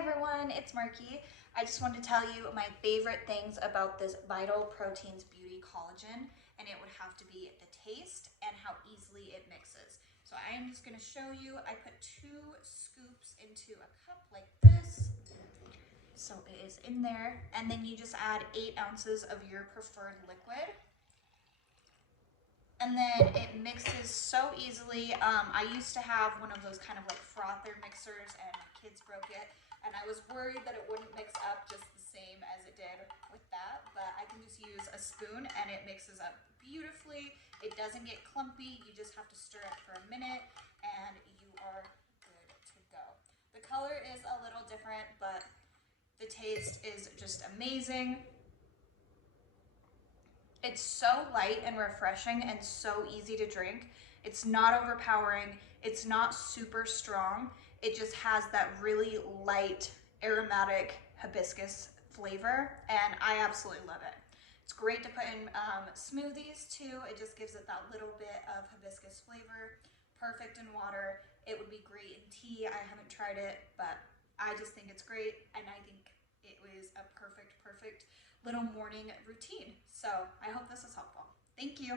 everyone, it's Marky. I just wanted to tell you my favorite things about this Vital Proteins Beauty Collagen, and it would have to be the taste and how easily it mixes. So I am just going to show you. I put 2 scoops into a cup like this. So it is in there, and then you just add 8 ounces of your preferred liquid. And then it mixes so easily. I used to have one of those kind of like frother mixers, and my kids broke it. And I was worried that it wouldn't mix up just the same as it did with that. But I can just use a spoon and it mixes up beautifully. It doesn't get clumpy. You just have to stir it for a minute and you are good to go. The color is a little different, but the taste is just amazing. It's so light and refreshing and so easy to drink. It's not overpowering. It's not super strong. It just has that really light aromatic hibiscus flavor, and I absolutely love it. It's great to put in smoothies too. It just gives it that little bit of hibiscus flavor. Perfect in water. It would be great in tea. I haven't tried it, but I just think it's great, and I think it was a perfect little morning routine. So I hope this is helpful. Thank you.